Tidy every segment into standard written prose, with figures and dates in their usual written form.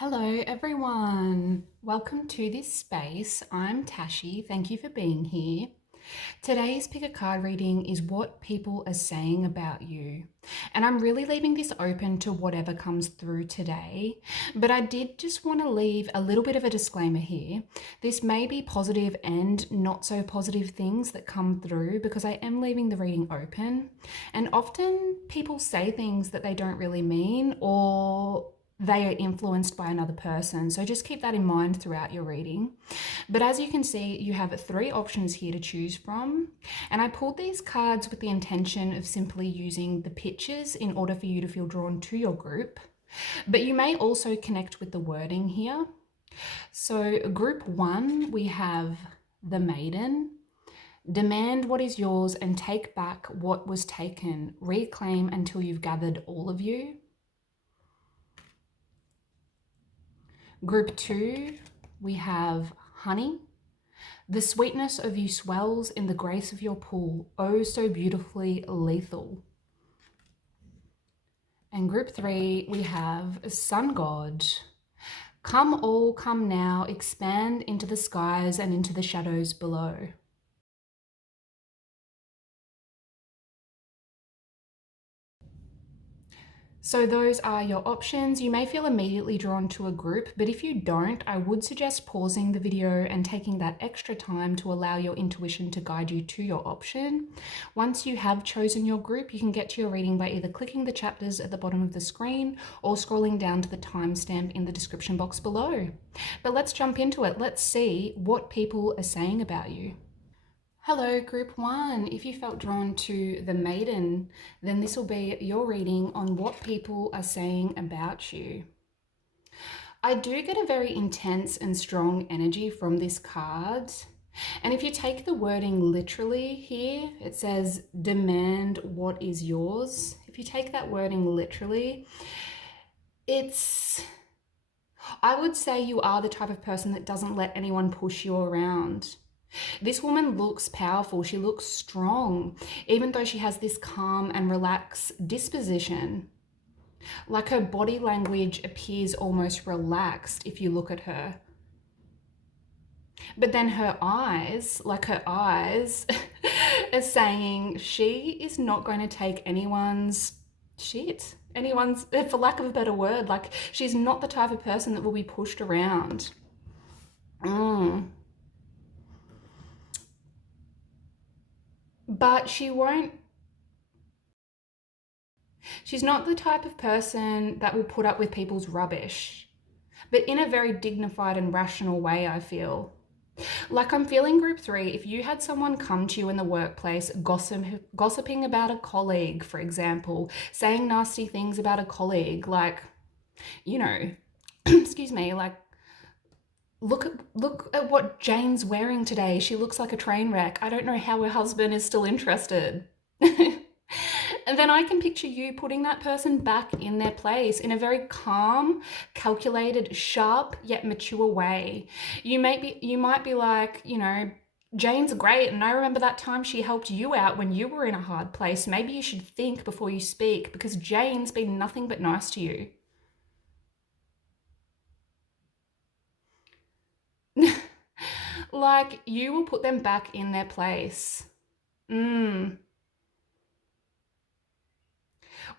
Hello everyone, welcome to this space. I'm Tashi, thank you for being here. Today's pick a card reading is what people are saying about you. And I'm really leaving this open to whatever comes through today. But I did just want to leave a little bit of a disclaimer here. This may be positive and not so positive things that come through because I am leaving the reading open. And often people say things that they don't really mean or they are influenced by another person. So just keep that in mind throughout your reading. But as you can see, you have 3 options here to choose from. And I pulled these cards with the intention of simply using the pictures in order for you to feel drawn to your group. But you may also connect with the wording here. So group 1, we have the Maiden. Demand what is yours and take back what was taken. Reclaim until you've gathered all of you. Group 2, we have Honey. The sweetness of you swells in the grace of your pool, oh so beautifully lethal. And group 3, we have Sun God. Come all, come now, expand into the skies and into the shadows below. So those are your options. You may feel immediately drawn to a group, but if you don't, I would suggest pausing the video and taking that extra time to allow your intuition to guide you to your option. Once you have chosen your group, you can get to your reading by either clicking the chapters at the bottom of the screen or scrolling down to the timestamp in the description box below. But let's jump into it. Let's see what people are saying about you. Hello, group 1. If you felt drawn to the Maiden, then this will be your reading on what people are saying about you. I do get a very intense and strong energy from this card. And if you take the wording literally here, it says demand what is yours. If you take that wording literally, I would say you are the type of person that doesn't let anyone push you around. This woman looks powerful. She looks strong, even though she has this calm and relaxed disposition. Like her body language appears almost relaxed if you look at her. But then her eyes are saying she is not going to take anyone's shit. For lack of a better word, like she's not the type of person that will be pushed around. But she's not the type of person that will put up with people's rubbish, but in a very dignified and rational way, I feel. Like I'm feeling group 3, if you had someone come to you in the workplace gossiping about a colleague, for example, saying nasty things about a colleague, like, you know, excuse me, like, look at what Jane's wearing today. She looks like a train wreck. I don't know how her husband is still interested. And then I can picture you putting that person back in their place in a very calm, calculated, sharp, yet mature way. You might be like, you know, Jane's great, and I remember that time she helped you out when you were in a hard place. Maybe you should think before you speak because Jane's been nothing but nice to you. Like you will put them back in their place. When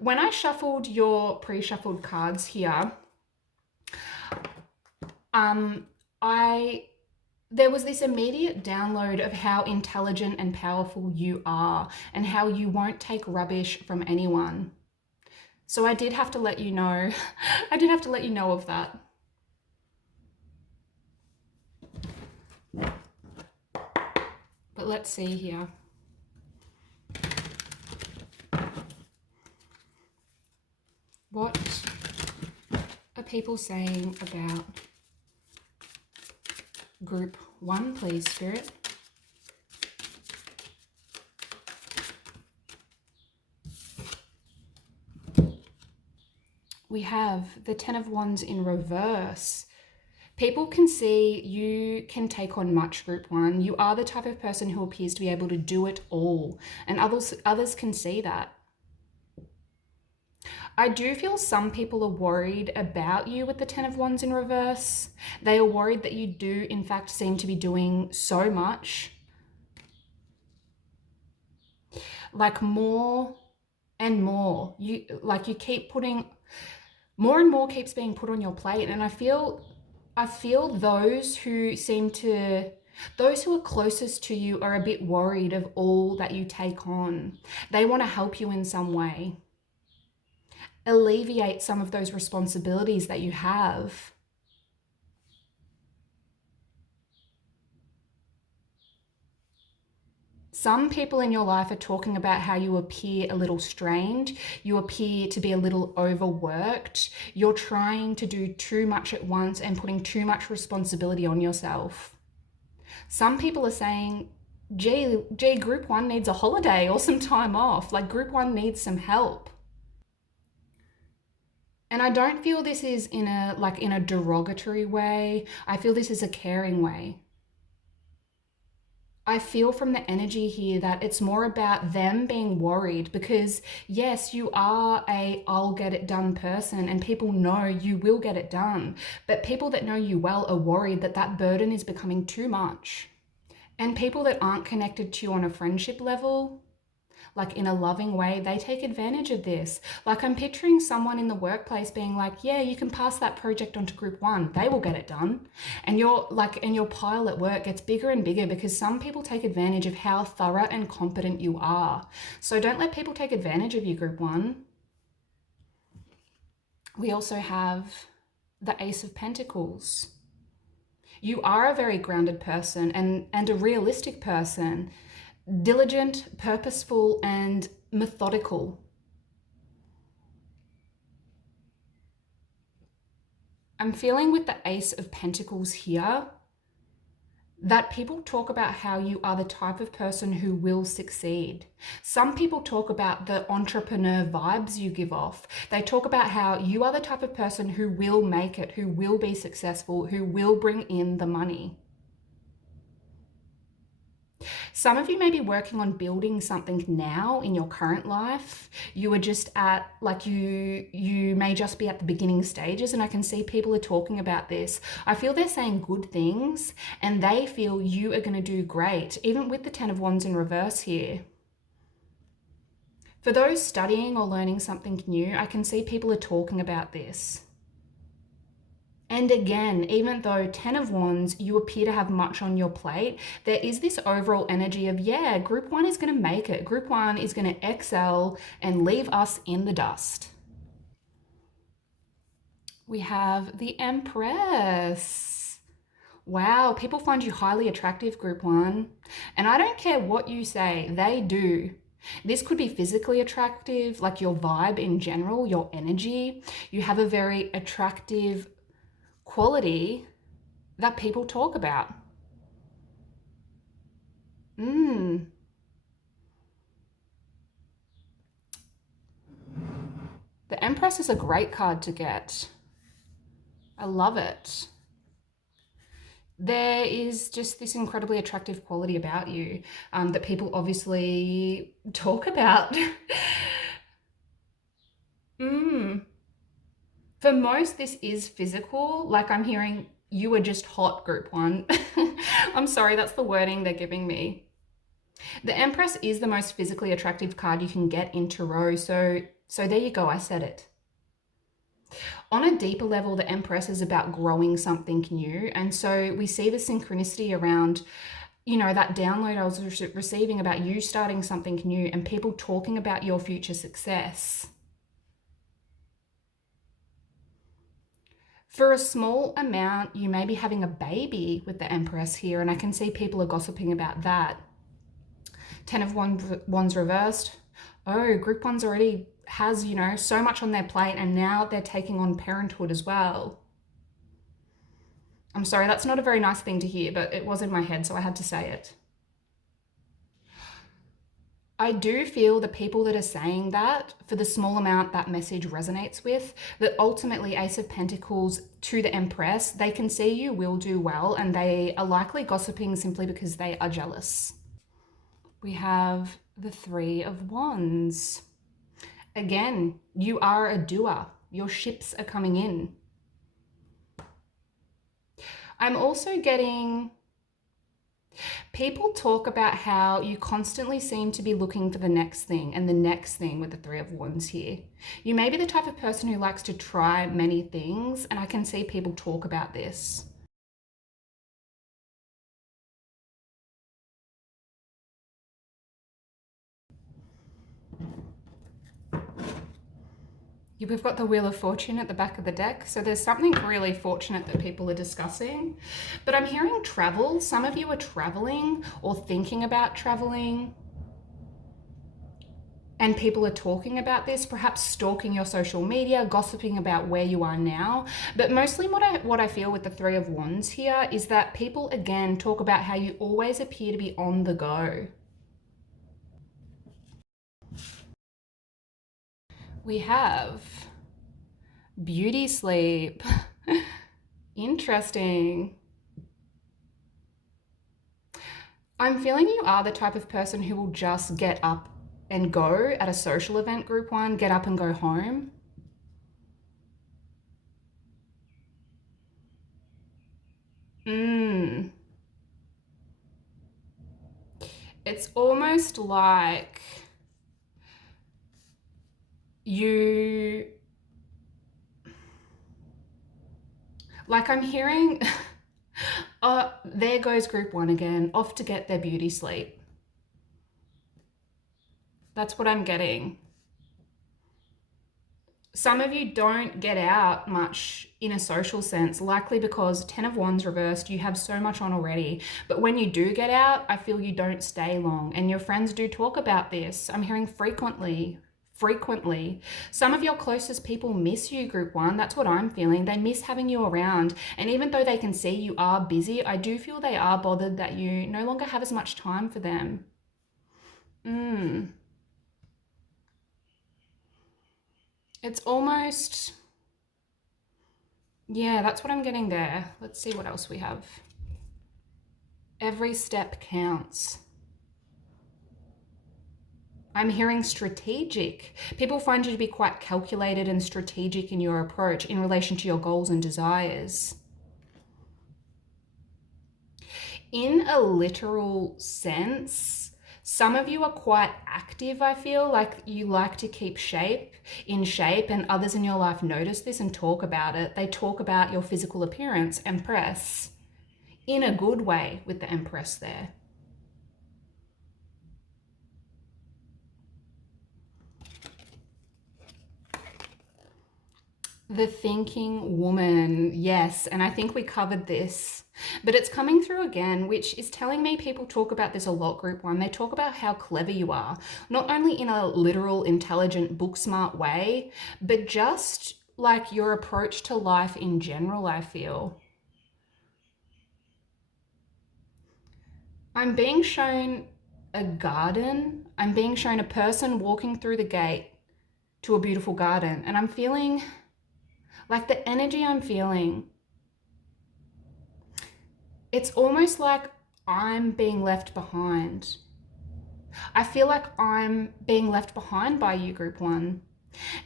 I shuffled your pre-shuffled cards here, there was this immediate download of how intelligent and powerful you are and how you won't take rubbish from anyone. So I did have to let you know, of that. But let's see here. What are people saying about group 1, please, Spirit? We have the 10 of Wands in reverse. People can see you can take on much, group 1. You are the type of person who appears to be able to do it all, and others can see that. I do feel some people are worried about you with the Ten of Wands in reverse. They are worried that you do, in fact, seem to be doing so much. Like more and more. You keep putting more and more keeps being put on your plate. And I feel those who are closest to you are a bit worried of all that you take on. They want to help you in some way, alleviate some of those responsibilities that you have. Some people in your life are talking about how you appear a little strained, you appear to be a little overworked, you're trying to do too much at once and putting too much responsibility on yourself. Some people are saying, gee, group one needs a holiday or some time off. Like group one needs some help. And I don't feel this is in a derogatory way. I feel this is a caring way. I feel from the energy here that it's more about them being worried because yes, you are a I'll get it done person and people know you will get it done. But people that know you well are worried that that burden is becoming too much. And people that aren't connected to you on a friendship level, like in a loving way, they take advantage of this. Like I'm picturing someone in the workplace being like, yeah, you can pass that project on to group one. They will get it done. And your pile at work gets bigger and bigger because some people take advantage of how thorough and competent you are. So don't let people take advantage of you, group one. We also have the Ace of Pentacles. You are a very grounded person and a realistic person. Diligent, purposeful, and methodical. I'm feeling with the Ace of Pentacles here that people talk about how you are the type of person who will succeed. Some people talk about the entrepreneur vibes you give off. They talk about how you are the type of person who will make it, who will be successful, who will bring in the money. Some of you may be working on building something now in your current life. You are just at, like you may just be at the beginning stages, and I can see people are talking about this. I feel they're saying good things and they feel you are going to do great, even with the Ten of Wands in reverse here. For those studying or learning something new, I can see people are talking about this. And again, even though 10 of Wands, you appear to have much on your plate, there is this overall energy of, yeah, group one is going to make it. Group one is going to excel and leave us in the dust. We have the Empress. Wow, people find you highly attractive, group one. And I don't care what you say, they do. This could be physically attractive, like your vibe in general, your energy. You have a very attractive quality that people talk about. The Empress is a great card to get. I love it. There is just this incredibly attractive quality about you that people obviously talk about. For most, this is physical. Like I'm hearing you are just hot, group one. I'm sorry, that's the wording they're giving me. The Empress is the most physically attractive card you can get in Tarot. So there you go, I said it. On a deeper level, the Empress is about growing something new. And so we see the synchronicity around, you know, that download I was receiving about you starting something new and people talking about your future success. For a small amount, you may be having a baby with the Empress here, and I can see people are gossiping about that. 10 of Wands reversed. Oh, group one's already has, you know, so much on their plate, and now they're taking on parenthood as well. I'm sorry, that's not a very nice thing to hear, but it was in my head, so I had to say it. I do feel the people that are saying that, for the small amount that message resonates with, that ultimately Ace of Pentacles to the Empress, they can see you will do well and they are likely gossiping simply because they are jealous. We have the Three of Wands. Again, you are a doer. Your ships are coming in. I'm also getting people talk about how you constantly seem to be looking for the next thing and the next thing with the Three of Wands here. You may be the type of person who likes to try many things, and I can see people talk about this. We've got the Wheel of Fortune at the back of the deck, so there's something really fortunate that people are discussing. But I'm hearing travel. Some of you are traveling or thinking about traveling, and people are talking about this, perhaps stalking your social media, gossiping about where you are now. But mostly what I feel with the Three of Wands here is that people, again, talk about how you always appear to be on the go. We have beauty sleep. Interesting. I'm feeling you are the type of person who will just get up and go at a social event, group one, get up and go home. It's almost like you, like I'm hearing, there goes group one again, off to get their beauty sleep. That's what I'm getting. Some of you don't get out much in a social sense, likely because 10 of Wands reversed, you have so much on already. But when you do get out, I feel you don't stay long. And your friends do talk about this. I'm hearing frequently. Some of your closest people miss you, group one. That's what I'm feeling. They miss having you around. And even though they can see you are busy, I do feel they are bothered that you no longer have as much time for them. It's almost, yeah, that's what I'm getting there. Let's see what else we have. Every step counts. I'm hearing strategic. People find you to be quite calculated and strategic in your approach in relation to your goals and desires. In a literal sense, some of you are quite active, I feel like you like to keep in shape, and others in your life notice this and talk about it. They talk about your physical appearance, Empress, in a good way with the Empress there. The thinking woman, yes, and I think we covered this, but it's coming through again, which is telling me people talk about this a lot, group one. They talk about how clever you are, not only in a literal, intelligent, book smart way, but just like your approach to life in general, I feel. I'm being shown a garden. I'm being shown a person walking through the gate to a beautiful garden, and I'm feeling like the energy I'm feeling, it's almost like I'm being left behind. I feel like I'm being left behind by you, group one.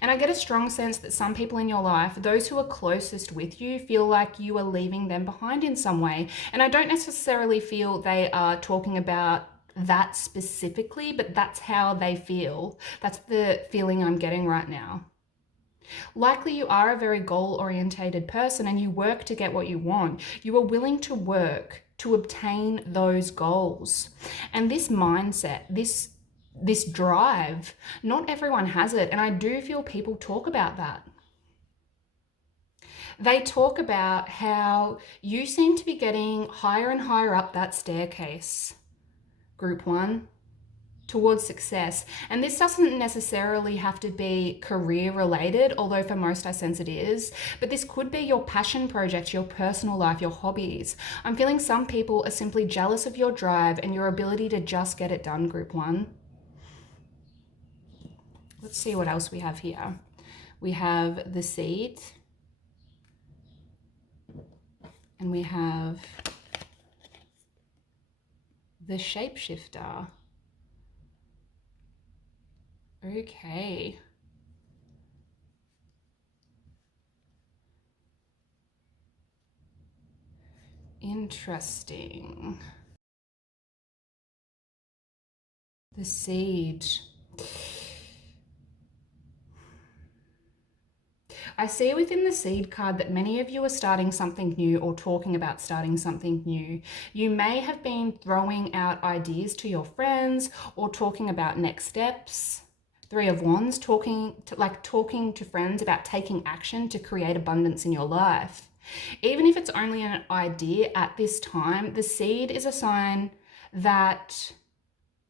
And I get a strong sense that some people in your life, those who are closest with you, feel like you are leaving them behind in some way. And I don't necessarily feel they are talking about that specifically, but that's how they feel. That's the feeling I'm getting right now. Likely you are a very goal-orientated person and you work to get what you want. You are willing to work to obtain those goals. And this mindset, this drive, not everyone has it. And I do feel people talk about that. They talk about how you seem to be getting higher and higher up that staircase, group one, towards success. And this doesn't necessarily have to be career related, although for most I sense it is, but this could be your passion project, your personal life, your hobbies. I'm feeling some people are simply jealous of your drive and your ability to just get it done, group one. Let's see what else we have here. We have the Seed, and we have the Shapeshifter. Okay. Interesting. The Seed. I see within the Seed card that many of you are starting something new or talking about starting something new. You may have been throwing out ideas to your friends or talking about next steps. Three of Wands, talking to friends about taking action to create abundance in your life. Even if it's only an idea at this time, the Seed is a sign that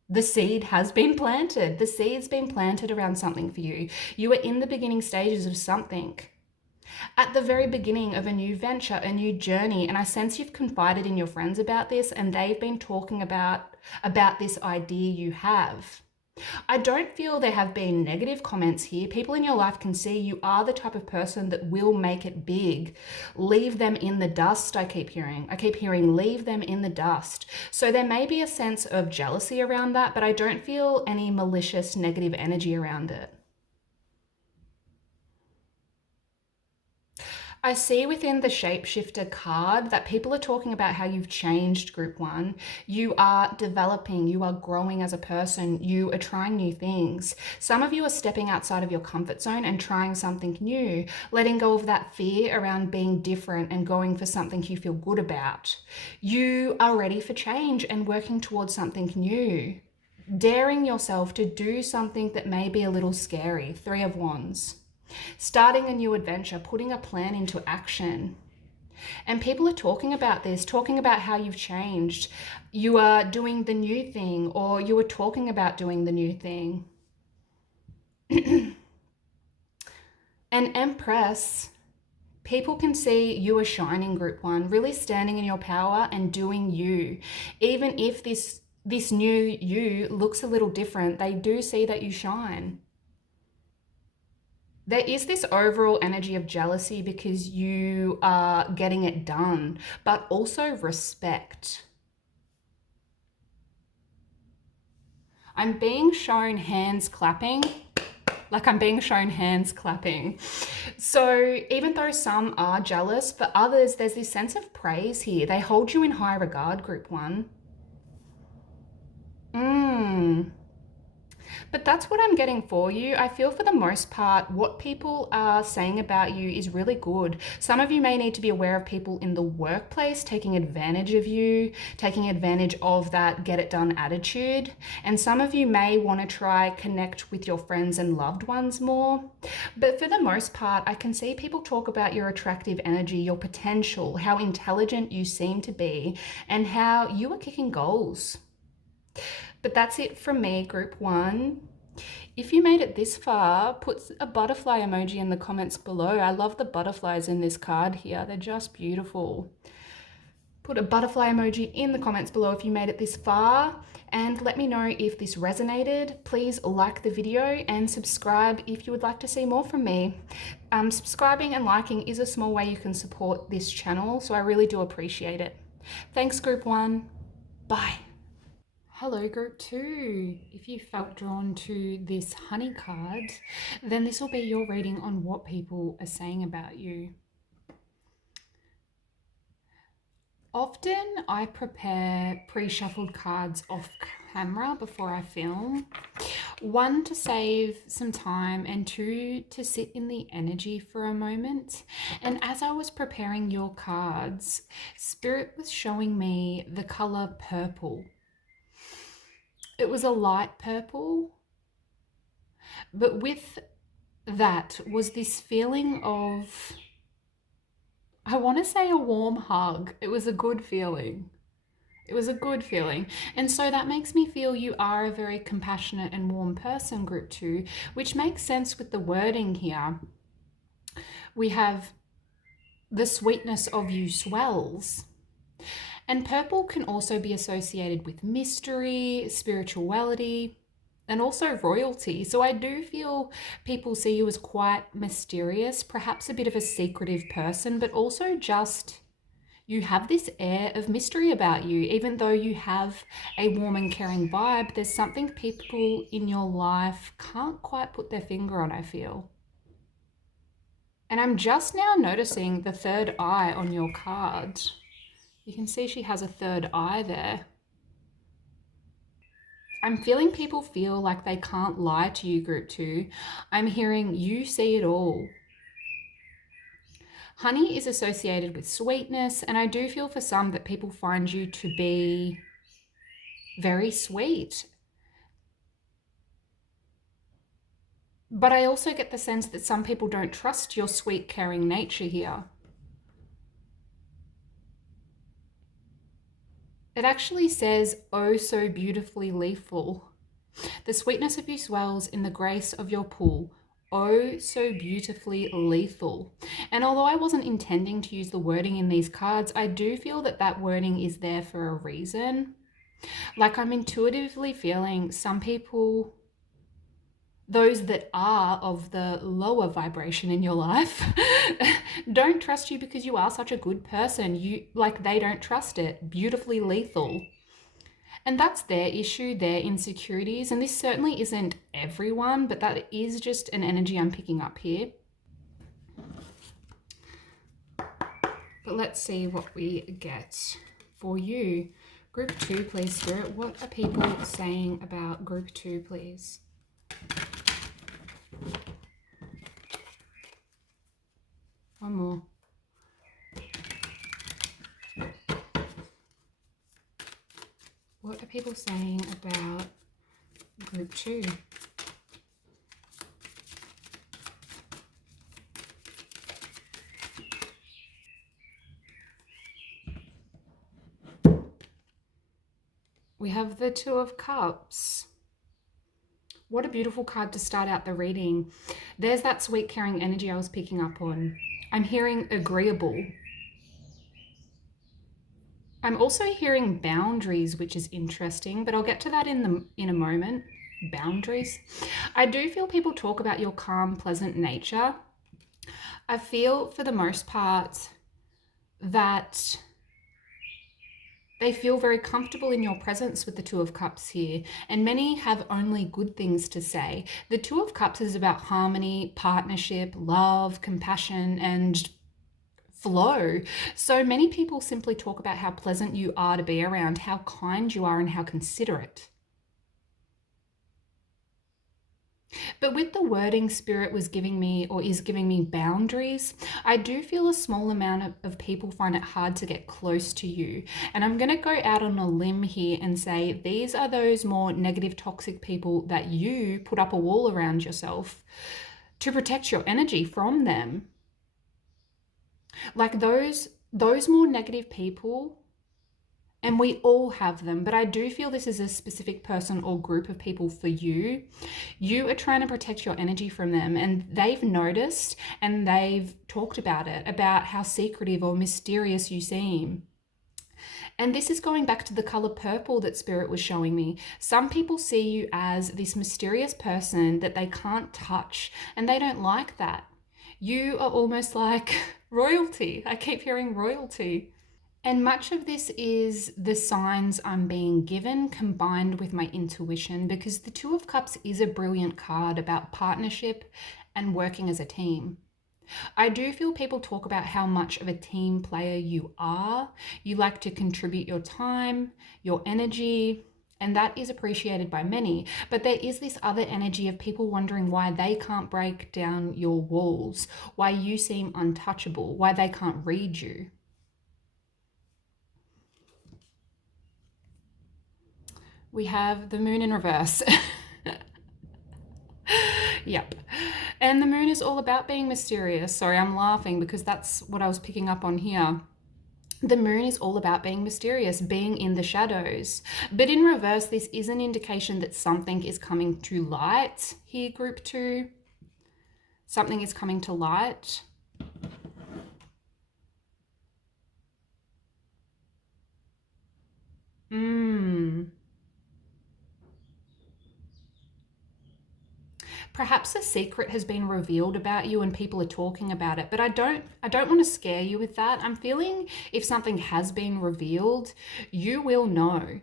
the seed has been planted. The seed's been planted around something for you. You are in the beginning stages of something. At the very beginning of a new venture, a new journey, and I sense you've confided in your friends about this and they've been talking about this idea you have. I don't feel there have been negative comments here. People in your life can see you are the type of person that will make it big. Leave them in the dust, I keep hearing. I keep hearing leave them in the dust. So there may be a sense of jealousy around that, but I don't feel any malicious negative energy around it. I see within the Shapeshifter card that people are talking about how you've changed, Group 1. You are developing, you are growing as a person, you are trying new things. Some of you are stepping outside of your comfort zone and trying something new, letting go of that fear around being different and going for something you feel good about. You are ready for change and working towards something new. Daring yourself to do something that may be a little scary. Three of Wands. Starting a new adventure, putting a plan into action. And people are talking about this, talking about how you've changed. You are doing the new thing, or you are talking about doing the new thing. An Empress, people can see you are shining, Group 1, really standing in your power and doing you. Even if this new you looks a little different, they do see that you shine. There is this overall energy of jealousy because you are getting it done, but also respect. I'm being shown hands clapping, like I'm being shown hands clapping. So even though some are jealous, for others, there's this sense of praise here. They hold you in high regard, Group 1. But that's what I'm getting for you. I feel for the most part, what people are saying about you is really good. Some of you may need to be aware of people in the workplace taking advantage of you, taking advantage of that get it done attitude. And some of you may want to try connect with your friends and loved ones more. But for the most part, I can see people talk about your attractive energy, your potential, how intelligent you seem to be, and how you are kicking goals. But that's it from me, Group 1. If you made it this far, put a butterfly emoji in the comments below. I love the butterflies in this card here. They're just beautiful. Put a butterfly emoji in the comments below if you made it this far, and let me know if this resonated. Please like the video and subscribe if you would like to see more from me. Subscribing and liking is a small way you can support this channel, so I really do appreciate it. Thanks, Group 1. Bye. Hello, Group 2. If you felt drawn to this honey card, then this will be your reading on what people are saying about you. Often I prepare pre-shuffled cards off camera before I film. One, to save some time, and two, to sit in the energy for a moment. And as I was preparing your cards, Spirit was showing me the color purple. It was a light purple, but with that was this feeling of, I want to say, a warm hug. It was a good feeling. It was a good feeling. And so that makes me feel you are a very compassionate and warm person, Group 2, which makes sense with the wording here. We have the sweetness of you swells. And purple can also be associated with mystery, spirituality, and also royalty. So I do feel people see you as quite mysterious, perhaps a bit of a secretive person, but also just you have this air of mystery about you. Even though you have a warm and caring vibe, there's something people in your life can't quite put their finger on, I feel. And I'm just now noticing the third eye on your card. You can see she has a third eye there. I'm feeling people feel like they can't lie to you, group 2. I'm hearing you see it all. Honey is associated with sweetness, and I do feel for some that people find you to be very sweet. But I also get the sense that some people don't trust your sweet, caring nature here. It actually says, oh, so beautifully lethal. The sweetness of you swells in the grace of your pool. Oh, so beautifully lethal. And although I wasn't intending to use the wording in these cards, I do feel that that wording is there for a reason. Like, I'm intuitively feeling some people, those that are of the lower vibration in your life, don't trust you because you are such a good person. They don't trust it. Beautifully lethal. And that's their issue, their insecurities. And this certainly isn't everyone, but that is just an energy I'm picking up here. But let's see what we get for you. Group 2, please, Spirit. What are people saying about Group 2, please? One more. What are people saying about Group 2? We have the Two of Cups. What a beautiful card to start out the reading. There's that sweet, caring energy I was picking up on. I'm hearing agreeable. I'm also hearing boundaries, which is interesting, but I'll get to that in a moment. Boundaries. I do feel people talk about your calm, pleasant nature. I feel for the most part that they feel very comfortable in your presence with the Two of Cups here, and many have only good things to say. The Two of Cups is about harmony, partnership, love, compassion, and flow. So many people simply talk about how pleasant you are to be around, how kind you are, and how considerate. But with the wording Spirit was giving me, or is giving me, boundaries, I do feel a small amount of people find it hard to get close to you. And I'm going to go out on a limb here and say these are those more negative, toxic people that you put up a wall around yourself to protect your energy from them. Like those more negative people, and we all have them, but I do feel this is a specific person or group of people for you. You are trying to protect your energy from them, and they've noticed and they've talked about it, about how secretive or mysterious you seem. And this is going back to the color purple that Spirit was showing me. Some people see you as this mysterious person that they can't touch, and they don't like that. You are almost like royalty. I keep hearing royalty. And much of this is the signs I'm being given combined with my intuition, because the Two of Cups is a brilliant card about partnership and working as a team. I do feel people talk about how much of a team player you are. You like to contribute your time, your energy, and that is appreciated by many. But there is this other energy of people wondering why they can't break down your walls, why you seem untouchable, why they can't read you. We have the moon in reverse. Yep. And the moon is all about being mysterious. Sorry, I'm laughing because that's what I was picking up on here. The moon is all about being mysterious, being in the shadows. But in reverse, this is an indication that something is coming to light here, group 2. Something is coming to light. Perhaps a secret has been revealed about you and people are talking about it, but I don't want to scare you with that. I'm feeling if something has been revealed, you will know.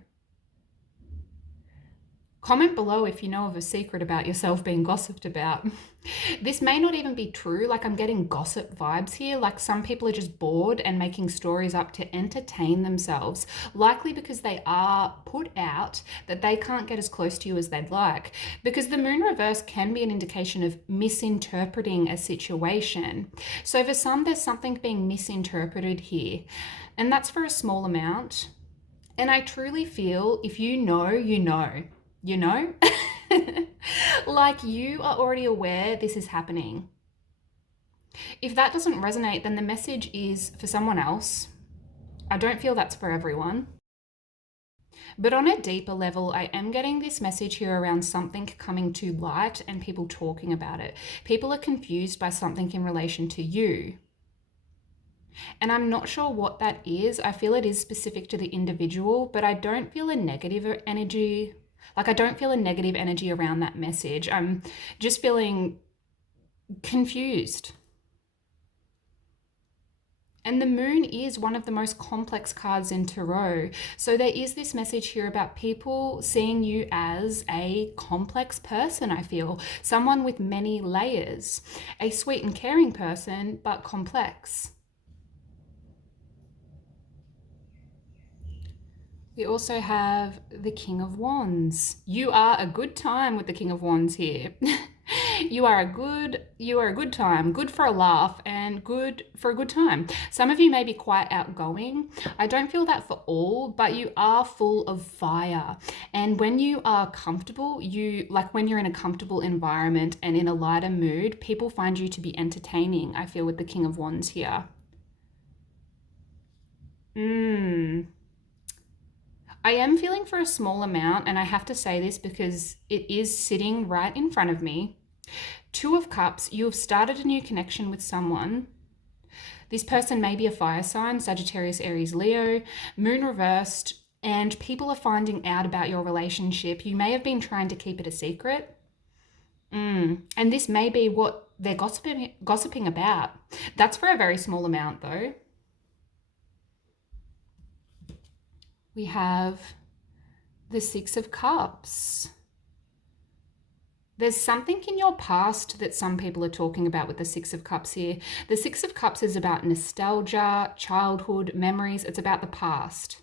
Comment below if you know of a secret about yourself being gossiped about. This may not even be true. Like, I'm getting gossip vibes here. Like, some people are just bored and making stories up to entertain themselves, likely because they are put out that they can't get as close to you as they'd like. Because the moon reverse can be an indication of misinterpreting a situation. So for some, there's something being misinterpreted here, and that's for a small amount. And I truly feel if you know, you know. You know? Like, you are already aware this is happening. If that doesn't resonate, then the message is for someone else. I don't feel that's for everyone. But on a deeper level, I am getting this message here around something coming to light and people talking about it. People are confused by something in relation to you. And I'm not sure what that is. I feel it is specific to the individual, but I don't feel a negative energy. Like, I don't feel a negative energy around that message. I'm just feeling confused. And the moon is one of the most complex cards in Tarot. So there is this message here about people seeing you as a complex person, I feel. Someone with many layers. A sweet and caring person, but complex. We also have the King of Wands. You are a good time with the King of Wands here. You are a good time, good for a laugh and good for a good time. Some of you may be quite outgoing. I don't feel that for all, but you are full of fire. And when you are comfortable, when you're in a comfortable environment and in a lighter mood, people find you to be entertaining, I feel, with the King of Wands here. I am feeling for a small amount, and I have to say this because it is sitting right in front of me. Two of Cups, you have started a new connection with someone. This person may be a fire sign, Sagittarius, Aries, Leo, moon reversed, and people are finding out about your relationship. You may have been trying to keep it a secret. And this may be what they're gossiping about. That's for a very small amount though. We have the Six of Cups. There's something in your past that some people are talking about with the Six of Cups here. The Six of Cups is about nostalgia, childhood, memories. It's about the past.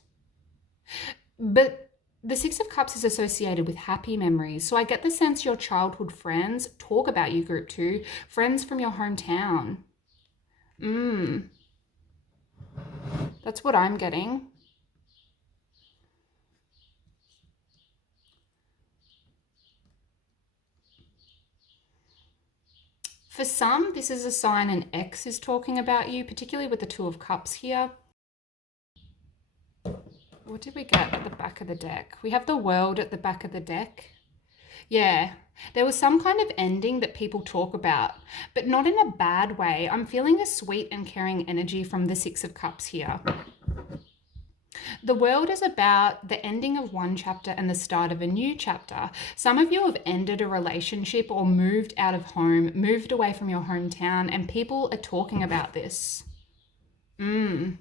But the Six of Cups is associated with happy memories. So I get the sense your childhood friends talk about you, group 2. Friends from your hometown. That's what I'm getting. For some, this is a sign an ex is talking about you, particularly with the Two of Cups here. What did we get at the back of the deck? We have the World at the back of the deck. Yeah, there was some kind of ending that people talk about, but not in a bad way. I'm feeling a sweet and caring energy from the Six of Cups here. The World is about the ending of one chapter and the start of a new chapter. Some of you have ended a relationship or moved out of home, moved away from your hometown, and people are talking about this. Queen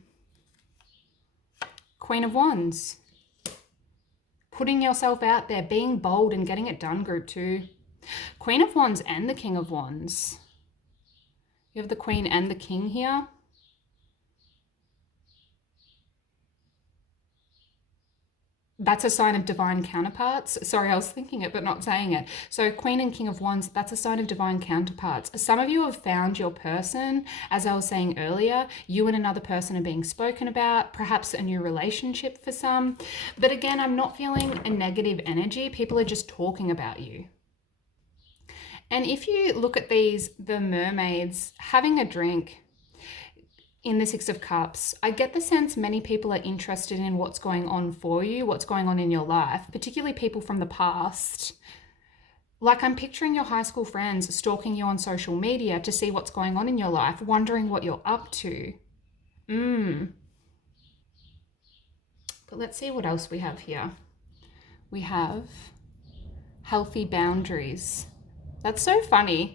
of Wands. Putting yourself out there, being bold and getting it done, group 2. Queen of Wands and the King of Wands. You have the Queen and the King here. That's a sign of divine counterparts. Sorry, I was thinking it but not saying it. So Queen and King of Wands, that's a sign of divine counterparts. Some of you have found your person. As I was saying earlier, you and another person are being spoken about, perhaps a new relationship for some. But again, I'm not feeling a negative energy. People are just talking about you. And if you look at these, the mermaids having a drink, in the Six of Cups, I get the sense many people are interested in what's going on for you, what's going on in your life, particularly people from the past. Like, I'm picturing your high school friends stalking you on social media to see what's going on in your life, wondering what you're up to. But let's see what else we have here. We have healthy boundaries. That's so funny.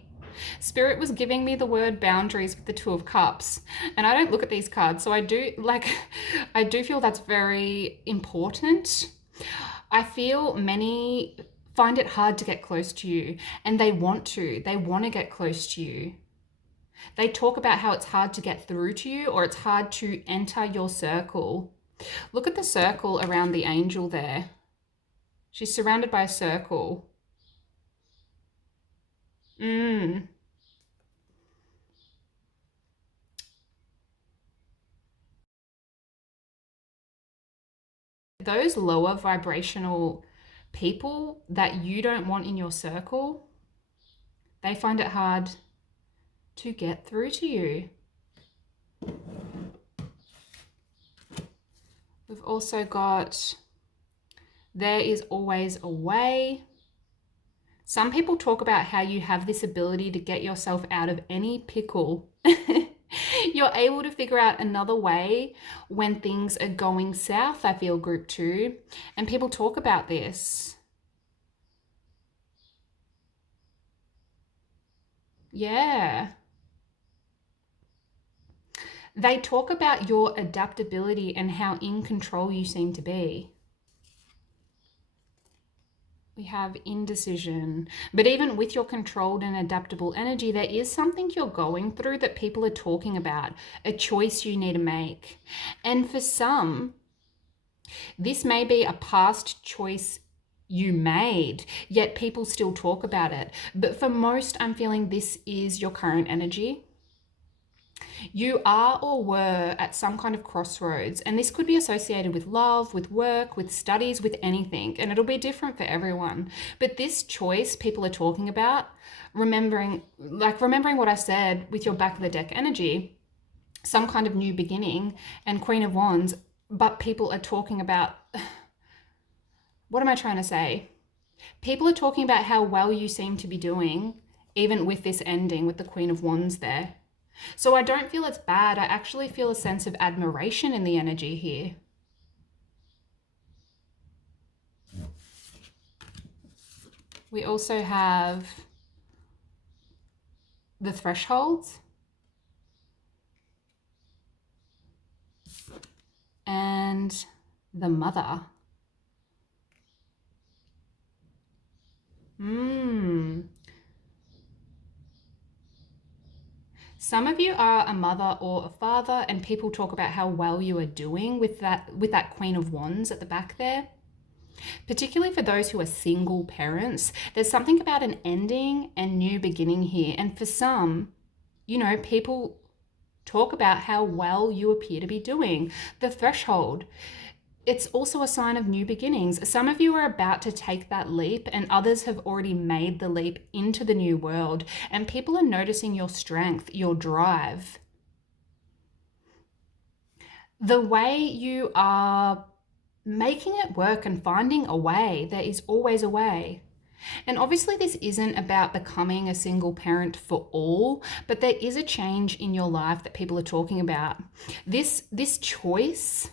Spirit was giving me the word boundaries with the Two of Cups, and I don't look at these cards, so I do feel that's very important. I feel many find it hard to get close to you, and they want to. They want to get close to you. They talk about how it's hard to get through to you, or it's hard to enter your circle. Look at the circle around the angel there. She's surrounded by a circle. Those lower vibrational people that you don't want in your circle, they find it hard to get through to you. We've also got, there is always a way. Some people talk about how you have this ability to get yourself out of any pickle. You're able to figure out another way when things are going south, I feel, group 2. And people talk about this. Yeah. They talk about your adaptability and how in control you seem to be. We have indecision. But even with your controlled and adaptable energy, there is something you're going through that people are talking about, a choice you need to make. And for some, this may be a past choice you made, yet people still talk about it. But for most, I'm feeling this is your current energy. You are or were at some kind of crossroads, and this could be associated with love, with work, with studies, with anything, and it'll be different for everyone. But this choice people are talking about, remembering what I said with your back of the deck energy, some kind of new beginning, and Queen of Wands, but people are talking about, what am I trying to say? People are talking about how well you seem to be doing, even with this ending, with the Queen of Wands there. So I don't feel it's bad. I actually feel a sense of admiration in the energy here. We also have the thresholds and the mother. Some of you are a mother or a father, and people talk about how well you are doing with that Queen of Wands at the back there. Particularly for those who are single parents, there's something about an ending and new beginning here. And for some, you know, people talk about how well you appear to be doing. The threshold, it's also a sign of new beginnings. Some of you are about to take that leap, and others have already made the leap into the new world. And people are noticing your strength, your drive. The way you are making it work and finding a way. There is always a way. And obviously this isn't about becoming a single parent for all, but there is a change in your life that people are talking about. This choice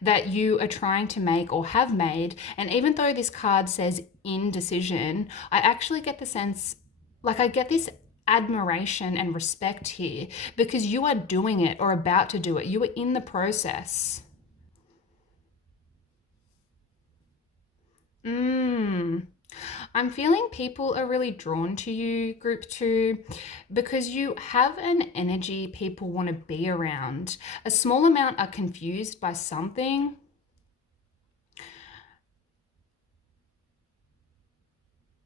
that you are trying to make or have made, and even though this card says indecision, I actually get the sense, like I get this admiration and respect here because you are doing it or about to do it. You are in the process. I'm feeling people are really drawn to you, group 2, because you have an energy people want to be around. A small amount are confused by something.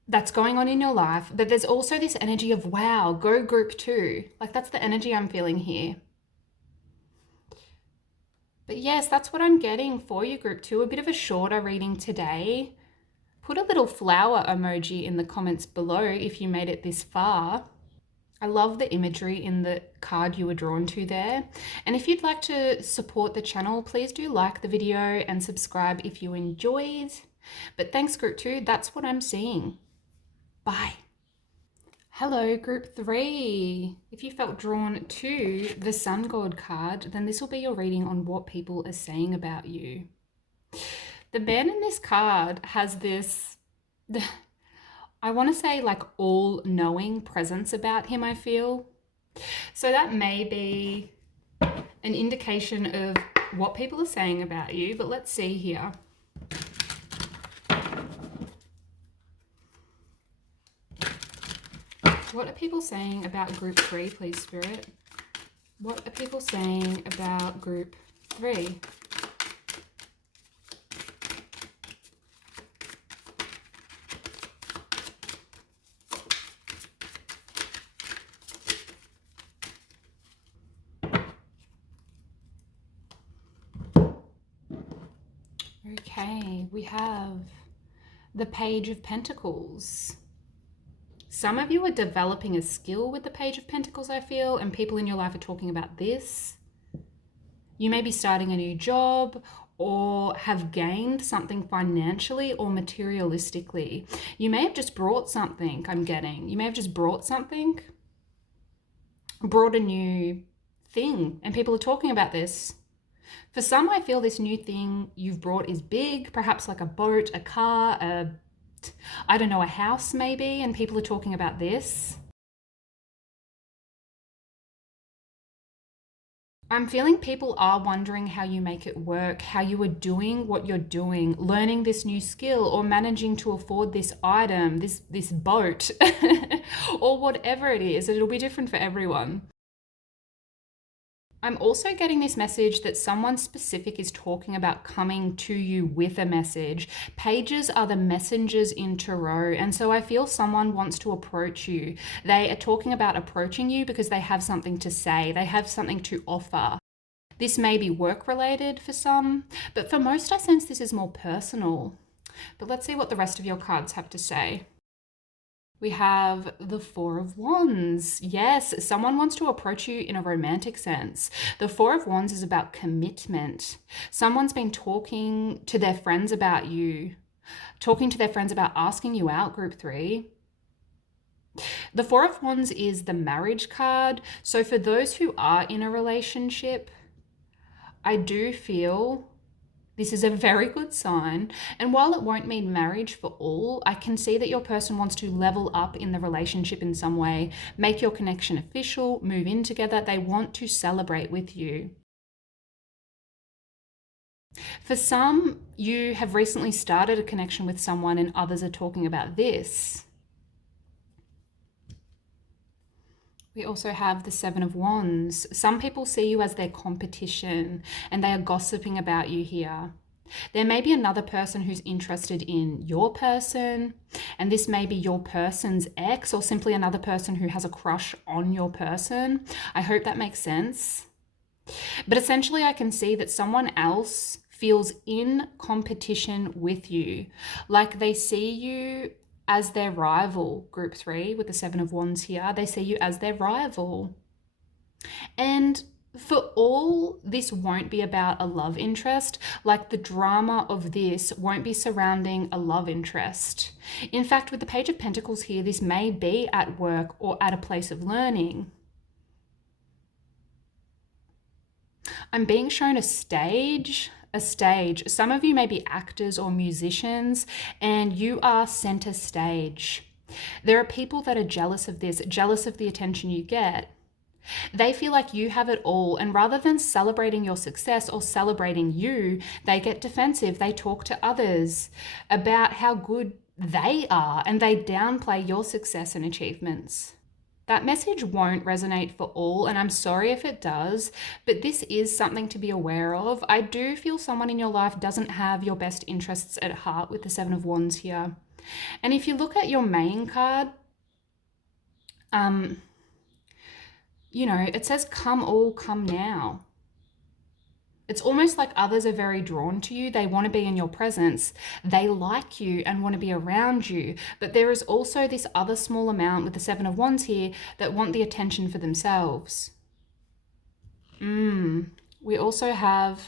That's going on in your life, but there's also this energy of, wow, go group 2. Like that's the energy I'm feeling here. But yes, that's what I'm getting for you, group 2. A bit of a shorter reading today. Put a little flower emoji in the comments below if you made it this far. I love the imagery in the card you were drawn to there. And if you'd like to support the channel, please do like the video and subscribe if you enjoyed. But thanks, group 2. That's what I'm seeing. Bye. Hello, group 3. If you felt drawn to the Sun God card, then this will be your reading on what people are saying about you. The man in this card has this, I want to say like all-knowing presence about him, I feel. So that may be an indication of what people are saying about you, but let's see here. What are people saying about group 3, please, Spirit? What are people saying about group 3? Okay, we have the Page of Pentacles. Some of you are developing a skill with the Page of Pentacles, I feel, and people in your life are talking about this. You may be starting a new job or have gained something financially or materialistically. You may have just brought something, I'm getting. You may have just brought something, brought a new thing, and people are talking about this. For some, I feel this new thing you've brought is big, perhaps like a boat, a car, I don't know, a house maybe, and people are talking about this. I'm feeling people are wondering how you make it work, how you are doing what you're doing, learning this new skill or managing to afford this item, this boat, or whatever it is. It'll be different for everyone. I'm also getting this message that someone specific is talking about coming to you with a message. Pages are the messengers in Tarot, and so I feel someone wants to approach you. They are talking about approaching you because they have something to say. They have something to offer. This may be work related for some, but for most I sense this is more personal. But let's see what the rest of your cards have to say. We have the Four of Wands. Yes, someone wants to approach you in a romantic sense. The Four of Wands is about commitment. Someone's been talking to their friends about you, talking to their friends about asking you out, group 3. The Four of Wands is the marriage card. So for those who are in a relationship, I do feel this is a very good sign. And while it won't mean marriage for all, I can see that your person wants to level up in the relationship in some way, make your connection official, move in together. They want to celebrate with you. For some, you have recently started a connection with someone and others are talking about this. We also have the Seven of Wands. Some people see you as their competition and they are gossiping about you here. There may be another person who's interested in your person, and this may be your person's ex or simply another person who has a crush on your person. I hope that makes sense. But essentially, I can see that someone else feels in competition with you, like they see you as their rival, group 3, with the Seven of Wands here. They see you as their rival. And for all, this won't be about a love interest. Like the drama of this won't be surrounding a love interest. In fact, with the Page of Pentacles here, this may be at work or at a place of learning. I'm being shown a stage. Some of you may be actors or musicians and you are center stage. There are people that are jealous of this, jealous of the attention you get. They feel like you have it all, and rather than celebrating your success or celebrating you, they get defensive. They talk to others about how good they are and they downplay your success and achievements. That message won't resonate for all, and I'm sorry if it does, but this is something to be aware of. I do feel someone in your life doesn't have your best interests at heart with the Seven of Wands here. And if you look at your main card, you know, it says, come all, come now. It's almost like others are very drawn to you. They want to be in your presence. They like you and want to be around you. But there is also this other small amount with the Seven of Wands here that want the attention for themselves. We also have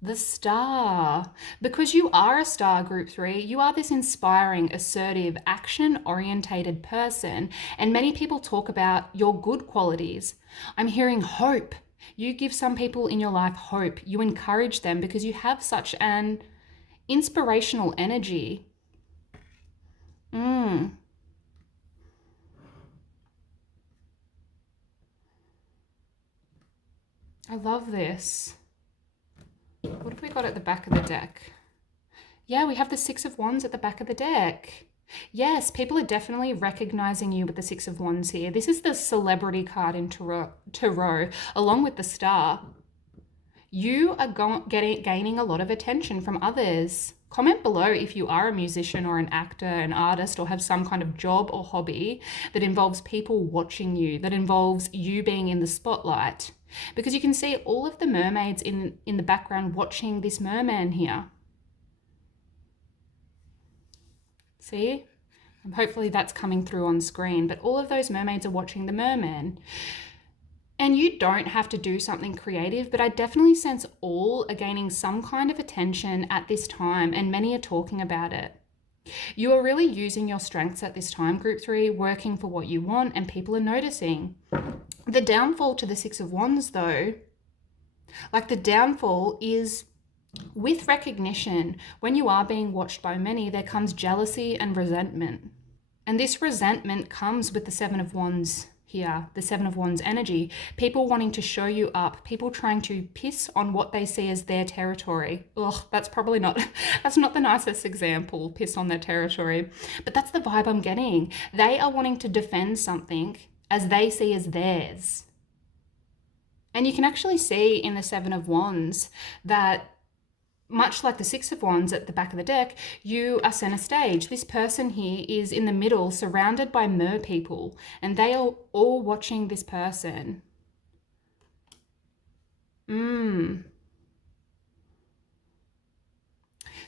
the Star. Because you are a star, group 3, you are this inspiring, assertive, action-orientated person. And many people talk about your good qualities. I'm hearing hope. You give some people in your life hope. You encourage them because you have such an inspirational energy. I love this. What have we got at the back of the deck? Yeah, we have the Six of Wands at the back of the deck. Yes, people are definitely recognizing you with the Six of Wands here. This is the celebrity card in Tarot, along with the Star. You are gaining a lot of attention from others. Comment below if you are a musician or an actor, an artist, or have some kind of job or hobby that involves people watching you, that involves you being in the spotlight. Because you can see all of the mermaids in the background watching this merman here. See? Hopefully that's coming through on screen, but all of those mermaids are watching the merman. And you don't have to do something creative, but I definitely sense all are gaining some kind of attention at this time, and many are talking about it. You are really using your strengths at this time, Group 3, working for what you want, and people are noticing. The downfall to the Six of Wands, though, like the downfall is with recognition. When you are being watched by many, there comes jealousy and resentment. And this resentment comes with the Seven of Wands here, the Seven of Wands energy. People wanting to show you up, people trying to piss on what they see as their territory. Ugh, that's probably not, that's not the nicest example, piss on their territory. But that's the vibe I'm getting. They are wanting to defend something as they see as theirs. And you can actually see in the Seven of Wands that much like the Six of Wands at the back of the deck, you are center stage. This person here is in the middle, surrounded by mer people, and they are all watching this person.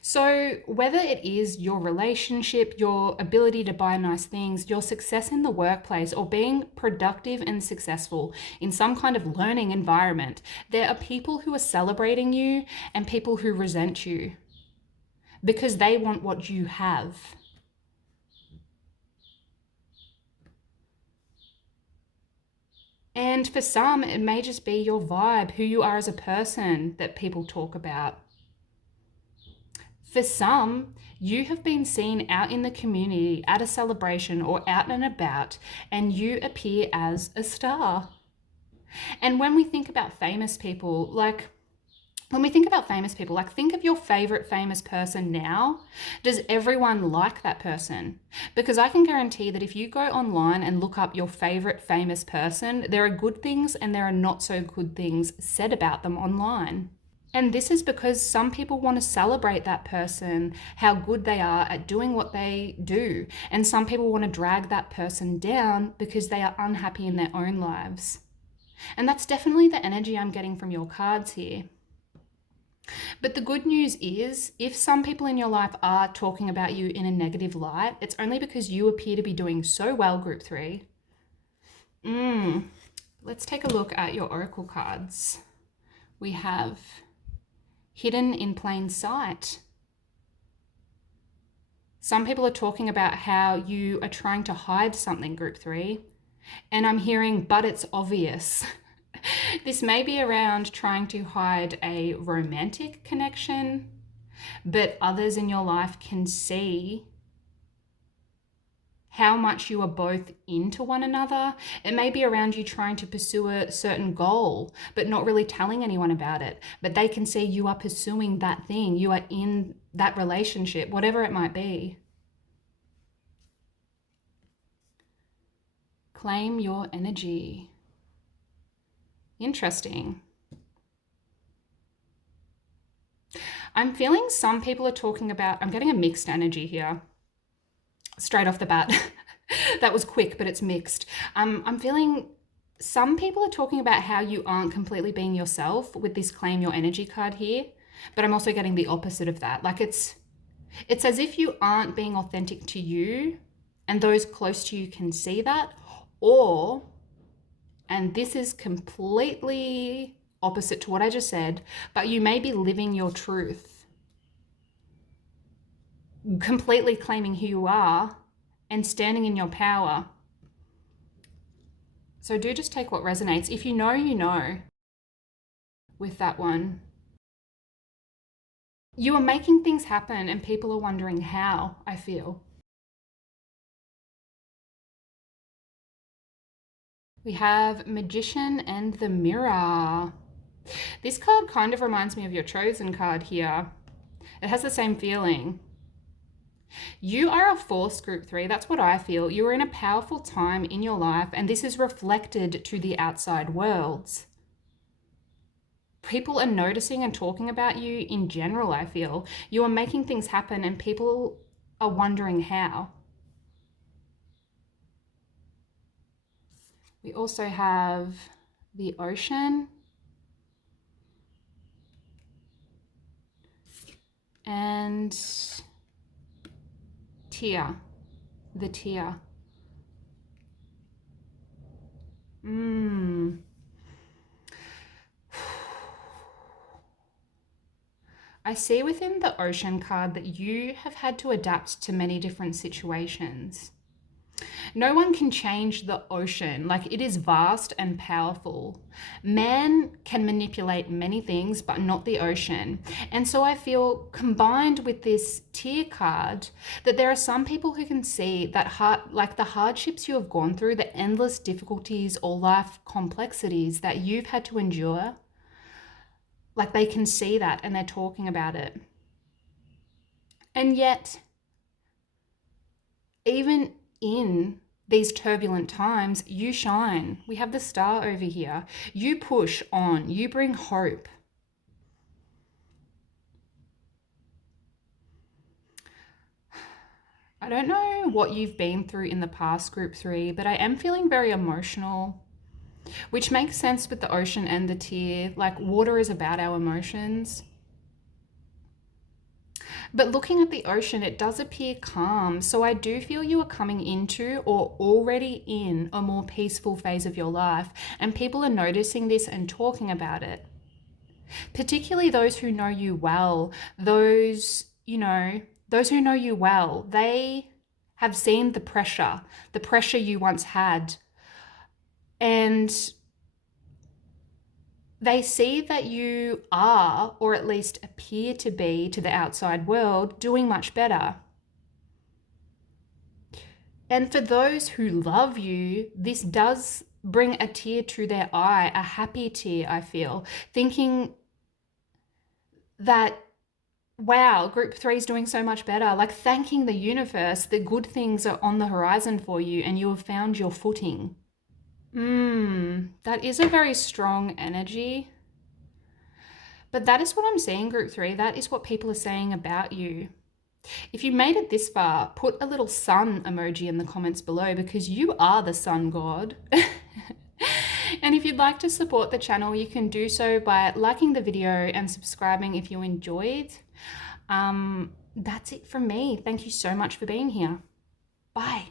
So whether it is your relationship, your ability to buy nice things, your success in the workplace, or being productive and successful in some kind of learning environment, there are people who are celebrating you and people who resent you because they want what you have. And for some, it may just be your vibe, who you are as a person that people talk about. For some, you have been seen out in the community at a celebration or out and about, and you appear as a star. And when we think about famous people, like think of your favorite famous person now. Does everyone like that person? Because I can guarantee that if you go online and look up your favorite famous person, there are good things and there are not so good things said about them online. And this is because some people want to celebrate that person, how good they are at doing what they do. And some people want to drag that person down because they are unhappy in their own lives. And that's definitely the energy I'm getting from your cards here. But the good news is, if some people in your life are talking about you in a negative light, it's only because you appear to be doing so well, Group 3. Let's take a look at your oracle cards. We have hidden in plain sight. Some people are talking about how you are trying to hide something, Group 3. And I'm hearing, but it's obvious. This may be around trying to hide a romantic connection, but others in your life can see how much you are both into one another. It may be around you trying to pursue a certain goal, but not really telling anyone about it. But they can see you are pursuing that thing. You are in that relationship, whatever it might be. Claim your energy. Interesting. I'm feeling some people are talking about, I'm getting a mixed energy here. Straight off the bat. That was quick, but it's mixed. I'm feeling some people are talking about how you aren't completely being yourself with this claim your energy card here, but I'm also getting the opposite of that. Like it's as if you aren't being authentic to you and those close to you can see that, or, and this is completely opposite to what I just said, but you may be living your truth, completely claiming who you are and standing in your power. So do just take what resonates. If you know, you know with that one. You are making things happen and people are wondering how, I feel. We have Magician and the Mirror. This card kind of reminds me of your Chosen card here. It has the same feeling. You are a force, group 3. That's what I feel. You're in a powerful time in your life, and this is reflected to the outside worlds. People are noticing and talking about you in general, I feel. You are making things happen, and people are wondering how. We also have the ocean and tear, the tear. I see within the ocean card that you have had to adapt to many different situations. No one can change the ocean. Like, it is vast and powerful. Man can manipulate many things, but not the ocean. And so I feel, combined with this tear card, that there are some people who can see that the hardships you have gone through, the endless difficulties or life complexities that you've had to endure, like they can see that and they're talking about it. And yet, even in these turbulent times, you shine. We have the star over here. You push on. You bring hope. I don't know what you've been through in the past, group 3, but I am feeling very emotional, which makes sense with the ocean and the tear. Like, water is about our emotions. But looking at the ocean, it does appear calm. So I do feel you are coming into or already in a more peaceful phase of your life, and people are noticing this and talking about it. Particularly those who know you well, those who know you well, they have seen the pressure you once had, and they see that you are, or at least appear to be to the outside world, doing much better. And for those who love you, this does bring a tear to their eye, a happy tear, I feel, thinking that, wow, group 3 is doing so much better, like thanking the universe, the good things are on the horizon for you and you have found your footing. That is a very strong energy. But that is what I'm seeing, group 3. That is what people are saying about you. If you made it this far, put a little sun emoji in the comments below, because you are the sun god. And if you'd like to support the channel, you can do so by liking the video and subscribing if you enjoyed. That's it from me. Thank you so much for being here. Bye.